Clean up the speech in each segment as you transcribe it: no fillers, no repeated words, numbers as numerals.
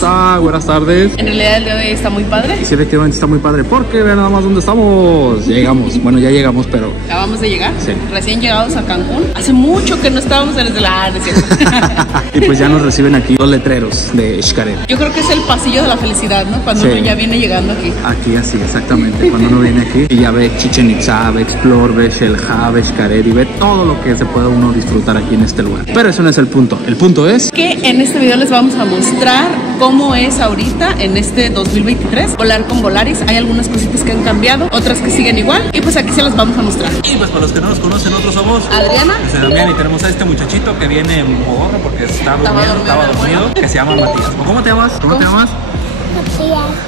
está? Buenas tardes. En realidad el día de hoy está muy padre. Sí, efectivamente está muy padre, porque vean nada más dónde estamos. Llegamos, bueno, ya llegamos, pero... Acabamos de llegar, sí. Recién llegados a Cancún. Hace mucho que no estábamos en el... Ah, no es cierto. Y pues ya nos reciben aquí los letreros de Xcaret. Yo creo que es el pasillo de la felicidad, ¿no? Cuando uno ya viene llegando aquí. Aquí así, exactamente. Cuando uno viene aquí y ya ve Chichén Itzá, ve Explore, ve Xel-Há, ve Xcaret y ve todo lo que se puede uno disfrutar aquí en este lugar. Pero eso no es el punto. El punto es que en este video les vamos a mostrar cómo es ahorita en este 2023 volar con Volaris. Hay algunas cositas que han cambiado, otras que siguen igual, y pues aquí se las vamos a mostrar. Y pues para los que no nos conocen, nosotros somos Adriana, Damián, y tenemos a este muchachito que viene en modorra porque estaba dormido, que se llama Matías. ¿Cómo te llamas? ¿Cómo te llamas?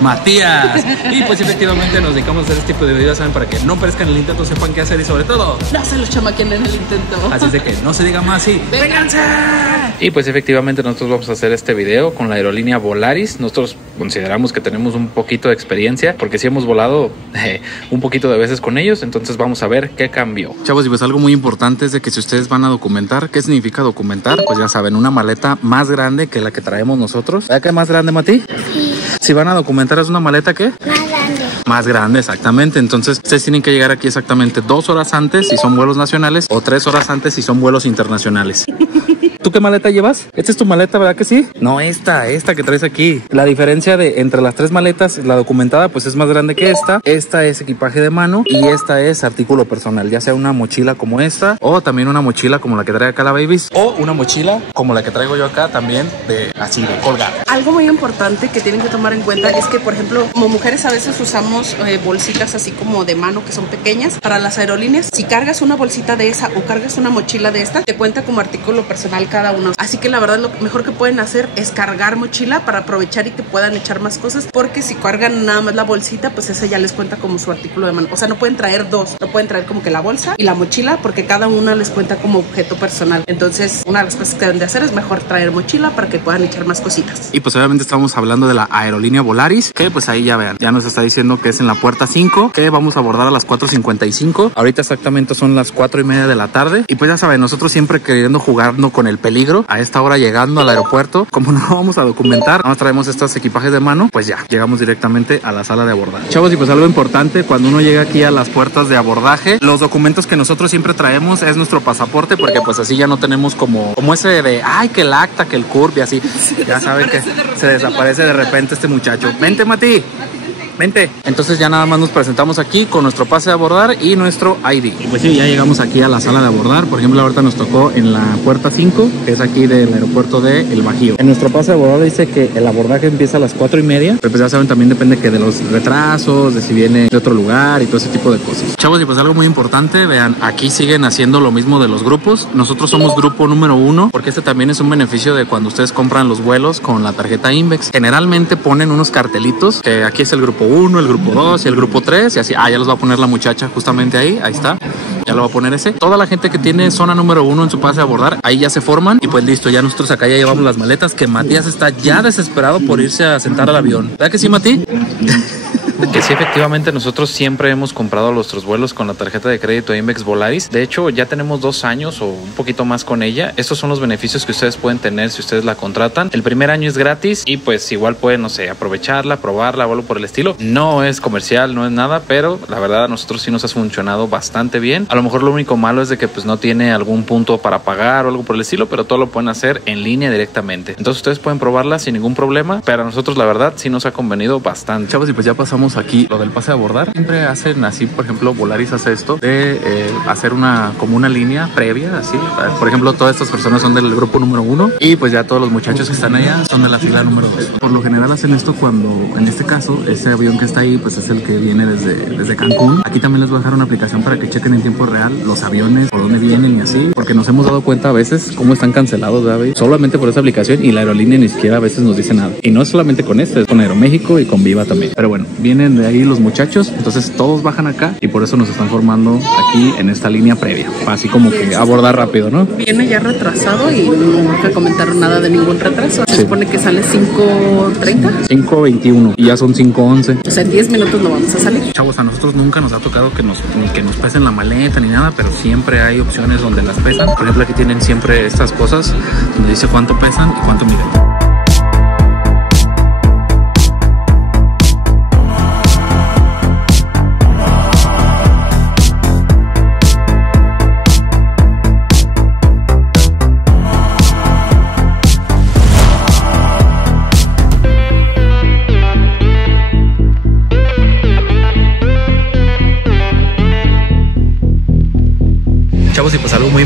Matías. Y pues efectivamente nos dedicamos a hacer este tipo de videos, ¿saben? Para que no parezcan en el intento, sepan qué hacer y sobre todo no se los chamaquen en el intento. Así es de que no se diga más y ¡vénganse! Y pues efectivamente nosotros vamos a hacer este video con la aerolínea Volaris. Nosotros consideramos que tenemos un poquito de experiencia porque sí hemos volado un poquito de veces con ellos. Entonces vamos a ver qué cambió. Chavos, y pues algo muy importante es de que si ustedes van a documentar, ¿qué significa documentar? Pues ya saben, una maleta más grande que la que traemos nosotros. ¿Verdad que es más grande, Mati? Sí. Si van a documentar, ¿es una maleta qué? Más grande. Más grande, exactamente. Entonces ustedes tienen que llegar aquí exactamente 2 horas antes si son vuelos nacionales o 3 horas antes si son vuelos internacionales. ¿Tú qué maleta llevas? Esta es tu maleta, ¿verdad que sí? No, esta que traes aquí. La diferencia de entre las 3 maletas, la documentada pues es más grande que esta. Esta es equipaje de mano y esta es artículo personal, ya sea una mochila como esta o también una mochila como la que trae acá la Babies o una mochila como la que traigo yo acá también de así de colgar. Algo muy importante que tienen que tomar en cuenta es que, por ejemplo, como mujeres a veces usamos bolsitas así como de mano que son pequeñas para las aerolíneas. Si cargas una bolsita de esa o cargas una mochila de esta, te cuenta como artículo personal cada uno. Así que la verdad lo mejor que pueden hacer es cargar mochila para aprovechar y que puedan echar más cosas, porque si cargan nada más la bolsita, pues esa ya les cuenta como su artículo de mano. O sea, no pueden traer dos, no pueden traer como que la bolsa y la mochila, porque cada una les cuenta como objeto personal. Entonces, una de las cosas que deben de hacer es mejor traer mochila para que puedan echar más cositas. Y pues obviamente estamos hablando de la aerolínea Volaris, que pues ahí ya vean, ya nos está diciendo que es en la puerta 5, que vamos a abordar a las 4:55. Ahorita exactamente son las 4:30 de la tarde. Y pues ya saben, nosotros siempre queriendo jugando con el peligro, a esta hora llegando al aeropuerto, como no vamos a documentar, nada más traemos estos equipajes de mano, pues ya, llegamos directamente a la sala de abordaje. Chavos, y pues algo importante, cuando uno llega aquí a las puertas de abordaje, los documentos que nosotros siempre traemos es nuestro pasaporte, porque pues así ya no tenemos como ese de, ay, que el acta, que el CURP y así. Ya saben que se desaparece de repente este muchacho. Vente, Mati. Vente. Entonces ya nada más nos presentamos aquí con nuestro pase de abordar y nuestro ID. Y pues sí, ya llegamos aquí a la sala de abordar. Por ejemplo, ahorita nos tocó en la puerta 5, que es aquí del aeropuerto de El Bajío. En nuestro pase de abordar dice que el abordaje empieza a las 4:30. Pero pues ya saben, también depende que de los retrasos, de si viene de otro lugar y todo ese tipo de cosas. Chavos, y pues algo muy importante, vean, aquí siguen haciendo lo mismo de los grupos. Nosotros somos grupo número 1, porque este también es un beneficio de cuando ustedes compran los vuelos con la tarjeta Invex. Generalmente ponen unos cartelitos, que aquí es el grupo 1, el grupo 2 y el grupo 3 y así, ya los va a poner la muchacha justamente ahí está, ya lo va a poner ese. Toda la gente que tiene zona número 1 en su pase de abordar, ahí ya se forman y pues listo, ya nosotros acá ya llevamos las maletas, que Matías está ya desesperado por irse a sentar al avión. ¿Verdad que sí, Mati? Que sí, efectivamente nosotros siempre hemos comprado nuestros vuelos con la tarjeta de crédito Invex Volaris. De hecho, ya tenemos 2 años o un poquito más con ella. Estos son los beneficios que ustedes pueden tener si ustedes la contratan. El primer año es gratis y pues igual pueden, no sé, aprovecharla, probarla o algo por el estilo. No es comercial, no es nada, pero la verdad a nosotros sí nos ha funcionado bastante bien. A lo mejor lo único malo es de que pues no tiene algún punto para pagar o algo por el estilo, pero todo lo pueden hacer en línea directamente. Entonces ustedes pueden probarla sin ningún problema, pero a nosotros la verdad sí nos ha convenido bastante. Chavos, y pues ya pasamos aquí lo del pase de abordar. Siempre hacen así, por ejemplo, Volaris hace esto de hacer como una línea previa, así. Por ejemplo, todas estas personas son del grupo número 1 y pues ya todos los muchachos que están allá son de la fila número 2. Por lo general hacen esto cuando, en este caso, ese avión que está ahí pues es el que viene desde Cancún. Aquí también les voy a dejar una aplicación para que chequen en tiempo real los aviones, por dónde vienen y así, porque nos hemos dado cuenta a veces cómo están cancelados, ¿sabes? Solamente por esa aplicación, y la aerolínea ni siquiera a veces nos dice nada. Y no es solamente con este, es con Aeroméxico y con Viva también. Pero bueno, vienen de ahí los muchachos, entonces todos bajan acá y por eso nos están formando aquí en esta línea previa, así como que abordar rápido, ¿no? Viene ya retrasado y nunca comentaron nada de ningún retraso. Se supone que sale 5:30. 5:21 y ya son 5:11. O sea, en 10 minutos no vamos a salir. Chavos, a nosotros nunca nos ha tocado ni que nos pesen la maleta ni nada, pero siempre hay opciones donde las pesan. Por ejemplo, aquí tienen siempre estas cosas donde dice cuánto pesan y cuánto miden.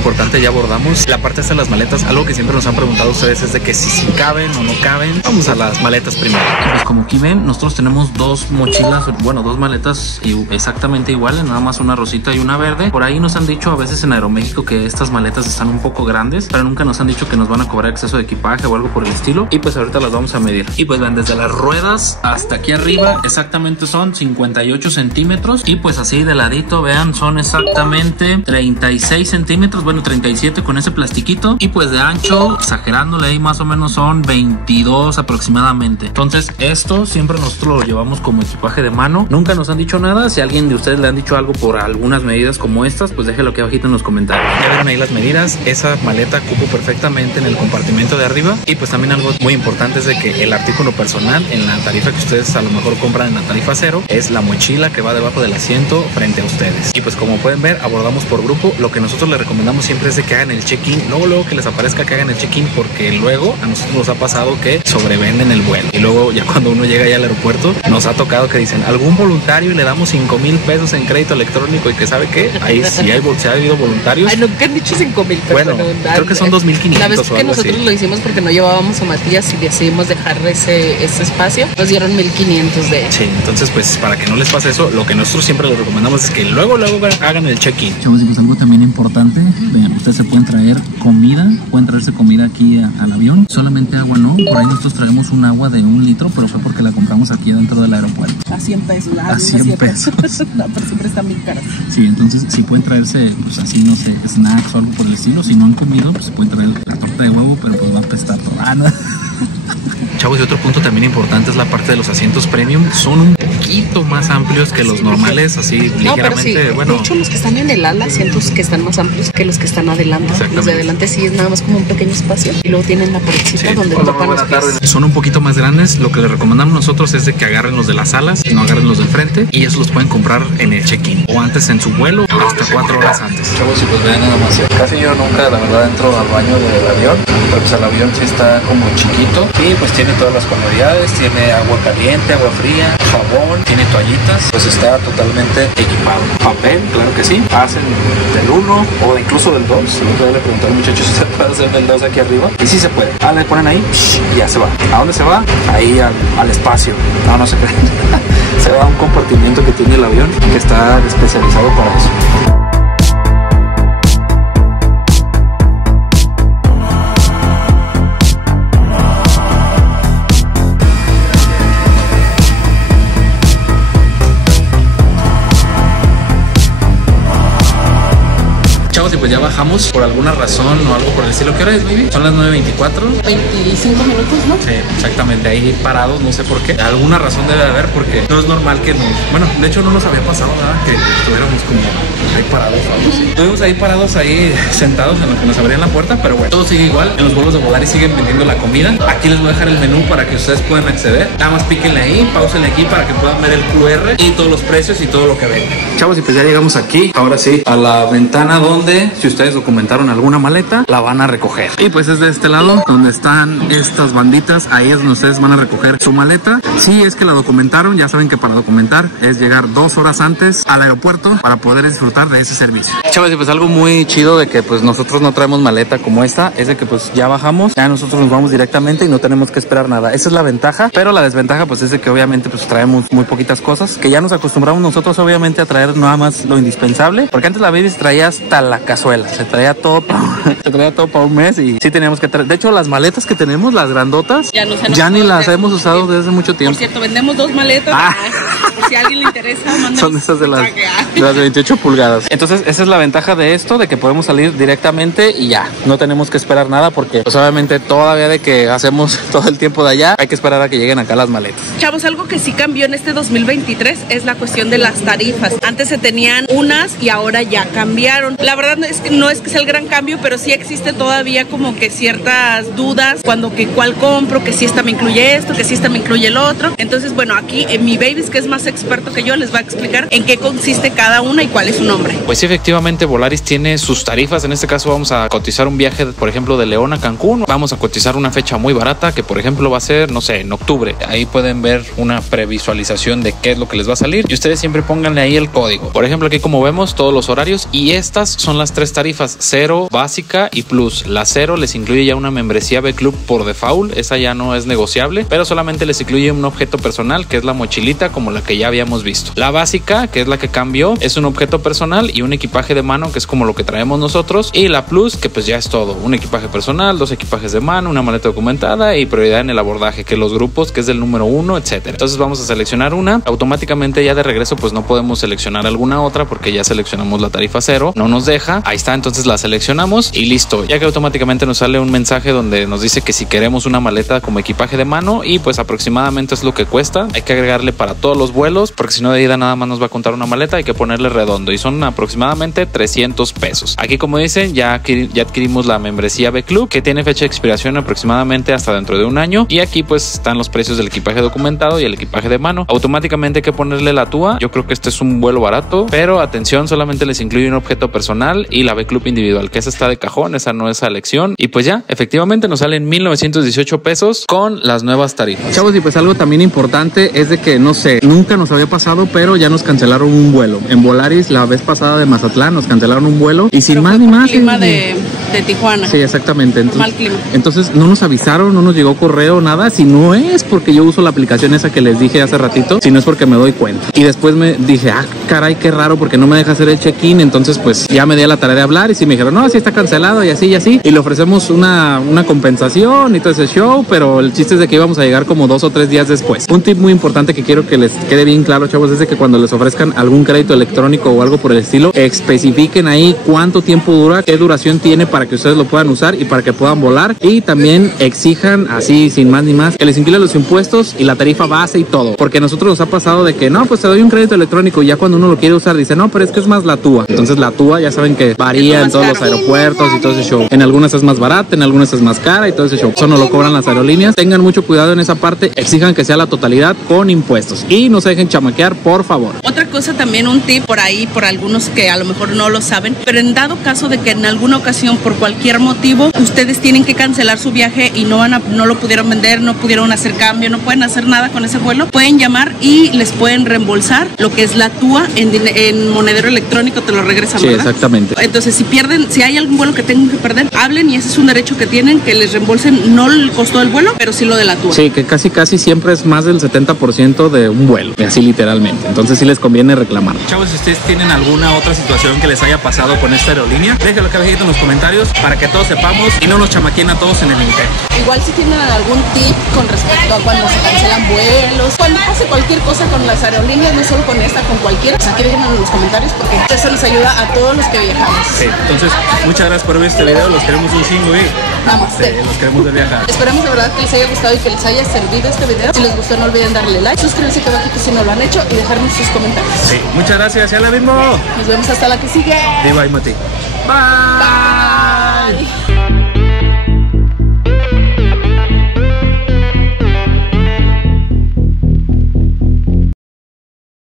importante, ya abordamos la parte de las maletas. Algo que siempre nos han preguntado ustedes es de que si caben o no caben. Vamos a las maletas primero. Pues como aquí ven, nosotros tenemos dos mochilas, bueno, dos maletas exactamente iguales, nada más una rosita y una verde. Por ahí nos han dicho a veces en Aeroméxico que estas maletas están un poco grandes, pero nunca nos han dicho que nos van a cobrar exceso de equipaje o algo por el estilo. Y pues ahorita las vamos a medir. Y pues ven, desde las ruedas hasta aquí arriba exactamente son 58 centímetros. Y pues así de ladito, vean, son exactamente 36 centímetros, bueno, 37 con ese plastiquito. Y pues de ancho, exagerándole ahí, más o menos son 22 aproximadamente. Entonces esto siempre nosotros lo llevamos como equipaje de mano. Nunca nos han dicho nada. Si a alguien de ustedes le han dicho algo por algunas medidas como estas, pues déjelo aquí abajito en los comentarios. Ya vieron ahí las medidas. Esa maleta cupo perfectamente en el compartimento de arriba. Y pues también algo muy importante es de que el artículo personal en la tarifa que ustedes a lo mejor compran en la tarifa 0 es la mochila que va debajo del asiento frente a ustedes. Y pues como pueden ver, abordamos por grupo. Lo que nosotros les recomendamos siempre es de que hagan el check-in. Luego que les aparezca que hagan el check-in, porque luego a nosotros nos ha pasado que sobrevenden el vuelo. Y luego ya cuando uno llega ya al aeropuerto, nos ha tocado que dicen algún voluntario y le damos 5,000 pesos en crédito electrónico, y que sabe que ahí sí ha habido voluntarios. Ay, nunca han dicho 5,000 pesos. Bueno, creo que son 2,500. La vez que nosotros lo hicimos porque no llevábamos a Matías y decidimos dejar ese espacio, nos dieron 1,500 de él. Sí, entonces pues para que no les pase eso, lo que nosotros siempre les recomendamos es que luego hagan el check-in. Chavos, y pues algo también importante, vean, ustedes se pueden traer comida, pueden traerse comida aquí al avión, solamente agua no. Por ahí nosotros traemos un agua de 1 litro, pero fue porque la compramos aquí dentro del aeropuerto. A 100 pesos. A 100 pesos. No, pero siempre están bien caras. Sí, entonces si pueden traerse, pues así, no sé, snacks o algo por el estilo. Si no han comido, pues pueden traer la torta de huevo, pero pues va a apestar toda. Chavos, y otro punto también importante es la parte de los asientos premium. Son un poquito más amplios que los normales, así ligeramente, pero sí, bueno. De hecho, los que están en el ala, asientos que están más amplios que los que están adelante. Los de adelante sí es nada más como un pequeño espacio. Y luego tienen la paredcita donde topan los pies. Son un poquito más grandes. Lo que les recomendamos nosotros es de que agarren los de las alas y no agarren los del frente. Y esos los pueden comprar en el check-in o antes en su vuelo, hasta 4 horas antes. Chavos, y pues vean nada más. Casi yo nunca, la verdad, entro al baño del avión. Pero pues el avión sí está como chiquito. Y pues tiene todas las comodidades. Tiene agua caliente, agua fría, jabón, tiene toallitas. Pues está totalmente equipado. Papel, claro que sí. Hacen del 1 o incluso del 2. Le preguntar, muchachos, si se puede hacer del 2 aquí arriba. Y sí se puede. Le ponen ahí y ya se va. ¿A dónde se va? Ahí al espacio. No se creen. Se va a un compartimiento que tiene el avión que está especializado para eso. Y pues ya bajamos por alguna razón o algo por el estilo. ¿Qué hora es, baby? Son las 9:24. 25 minutos, ¿no? Sí, exactamente. Ahí parados, no sé por qué. Alguna razón debe haber, porque no es normal que nos... Bueno, de hecho no nos había pasado nada que estuviéramos como ahí parados o algo así. Estuvimos ahí parados, ahí sentados en lo que nos abrían la puerta, pero bueno, todo sigue igual. En los vuelos de Volaris siguen vendiendo la comida. Aquí les voy a dejar el menú para que ustedes puedan acceder. Nada más píquenle ahí, pausenle aquí para que puedan ver el QR y todos los precios y todo lo que ven. Chavos, y pues ya llegamos aquí, ahora sí, a la ventana donde, si ustedes documentaron alguna maleta, la van a recoger. Y pues es de este lado donde están estas banditas. Ahí es donde ustedes van a recoger su maleta. Si es que la documentaron, ya saben que para documentar es llegar 2 horas antes al aeropuerto para poder disfrutar de ese servicio. Chavos, y pues algo muy chido de que pues nosotros no traemos maleta como esta es de que pues ya bajamos, ya nosotros nos vamos directamente y no tenemos que esperar nada. Esa es la ventaja, pero la desventaja pues es de que obviamente pues traemos muy poquitas cosas, que ya nos acostumbramos nosotros obviamente a traer nada más lo indispensable, porque antes la baby se traía hasta la cazuela, se traía todo para un mes y sí teníamos que traer. De hecho, las maletas que tenemos, las grandotas, ya ni las hemos usado desde hace mucho tiempo. Por cierto, vendemos 2 maletas. Por si a alguien le interesa, son esas de las 28 pulgadas. Entonces, esa es la ventaja de esto, de que podemos salir directamente y ya, no tenemos que esperar nada, porque pues obviamente todavía de que hacemos todo el tiempo de allá, hay que esperar a que lleguen acá las maletas. Chavos, algo que sí cambió en este 2023 es la cuestión de las tarifas. Antes se tenían unas y ahora ya cambiaron. La verdad no es que sea el gran cambio, pero sí existe todavía como que ciertas dudas cuando que cuál compro, que si esta me incluye esto, que si esta me incluye el otro. Entonces, bueno, aquí mi baby, que es más experto que yo, les va a explicar en qué consiste cada una y cuál es su nombre. Pues sí, efectivamente efectivamente Volaris tiene sus tarifas. En este caso vamos a cotizar un viaje, por ejemplo, de León a Cancún. Vamos a cotizar una fecha muy barata que, por ejemplo, va a ser, no sé, en octubre. Ahí pueden ver una previsualización de qué es lo que les va a salir y ustedes siempre pónganle ahí el código. Por ejemplo, aquí como vemos todos los horarios y estas son las tres tarifas: 0, básica y plus. La 0 les incluye ya una membresía B Club por default, esa ya no es negociable, pero solamente les incluye un objeto personal que es la mochilita como la que ya habíamos visto. La básica, que es la que cambió, es un objeto personal y un equipaje de mano que es como lo que traemos nosotros, y la plus, que pues ya es todo: un equipaje personal, 2 equipajes de mano, una maleta documentada y prioridad en el abordaje, que los grupos, que es del número 1, etcétera. Entonces vamos a seleccionar una, automáticamente ya de regreso pues no podemos seleccionar alguna otra porque ya seleccionamos la tarifa 0, no nos deja, ahí está, entonces la seleccionamos y listo, ya que automáticamente nos sale un mensaje donde nos dice que si queremos una maleta como equipaje de mano y pues aproximadamente es lo que cuesta. Hay que agregarle para todos los vuelos porque si no de ida nada más nos va a contar una maleta, hay que ponerle redondo y son aproximadamente 300 pesos. Aquí como dicen ya adquirimos la membresía B Club que tiene fecha de expiración aproximadamente hasta dentro de un año y aquí pues están los precios del equipaje documentado y el equipaje de mano. Automáticamente hay que ponerle la TUA. Yo creo que este es un vuelo barato, pero atención, solamente les incluye un objeto personal y la B Club individual, que esa está de cajón, esa no es a elección. Y pues ya, efectivamente nos salen 1,918 pesos con las nuevas tarifas. Chavos, y pues algo también importante es de que, no sé, nunca nos había pasado, pero ya nos cancelaron un vuelo. En Volaris la vez pasada de Mazatlán nos cancelaron un vuelo y sin más ni más. Clima de Tijuana. Sí, exactamente. Entonces, mal clima. Entonces no nos avisaron, no nos llegó correo, nada. Si no es porque yo uso la aplicación esa que les dije hace ratito, si no es porque me doy cuenta. Y después me dije, caray, qué raro, porque no me deja hacer el check-in. Entonces pues ya me di a la tarea de hablar y sí me dijeron, no, sí está cancelado y así y así. Y le ofrecemos una compensación y todo ese show, pero el chiste es de que íbamos a llegar como 2 o 3 días después. Un tip muy importante que quiero que les quede bien claro, chavos, es de que cuando les ofrezcan algún crédito electrónico o algo por el estilo, especifiquen ahí cuánto tiempo dura, qué duración tiene para que ustedes lo puedan usar y para que puedan volar, y también exijan así sin más ni más que les incluyan los impuestos y la tarifa base y todo, porque a nosotros nos ha pasado de que no, pues te doy un crédito electrónico y ya cuando uno lo quiere usar dice no, pero es que es más la TUA. Entonces la TUA ya saben que varía en todos los aeropuertos y todo ese show. En algunas es más barata, en algunas es más cara y todo ese show. Eso no lo cobran las aerolíneas. Tengan mucho cuidado en esa parte, exijan que sea la totalidad con impuestos y no se dejen chamaquear, por favor. Otra cosa también, un tip por ahí, por algunos que a lo mejor no lo saben, pero en dado caso de que en alguna ocasión por cualquier motivo ustedes tienen que cancelar su viaje y no lo pudieron vender, no pudieron hacer cambio, no pueden hacer nada con ese vuelo, pueden llamar y les pueden reembolsar lo que es la TUA en monedero electrónico, te lo regresan, Sí, ¿verdad? exactamente. Entonces si hay algún vuelo que tengan que perder, hablen y ese es un derecho que tienen, que les reembolsen no el costo del vuelo, pero sí lo de la TUA. Sí, que casi siempre es más del 70% de un vuelo, así literalmente. Entonces sí les conviene reclamar. Chavos, si ustedes tienen alguna otra situación que les haya pasado con esta aerolínea, déjenlo acá abajito en los comentarios para que todos sepamos y no nos chamaquien a todos en el intento. Igual si tienen algún tip con respecto a cuando se cancelan vuelos, cuando pase cualquier cosa con las aerolíneas, no solo con esta, con cualquiera, pues aquí déjenlo en los comentarios porque eso nos ayuda a todos los que viajamos. Sí, entonces muchas gracias por ver este video, los queremos un chingo y Namaste. los queremos de viajar. Esperamos de verdad que les haya gustado y que les haya servido este video. Si les gustó no olviden darle like, suscribirse aquí abajito si no lo han hecho y dejarnos sus comentarios. Sí, muchas gracias, ya la mismo. Nos vemos hasta la que sigue. Bye, Mati. Bye.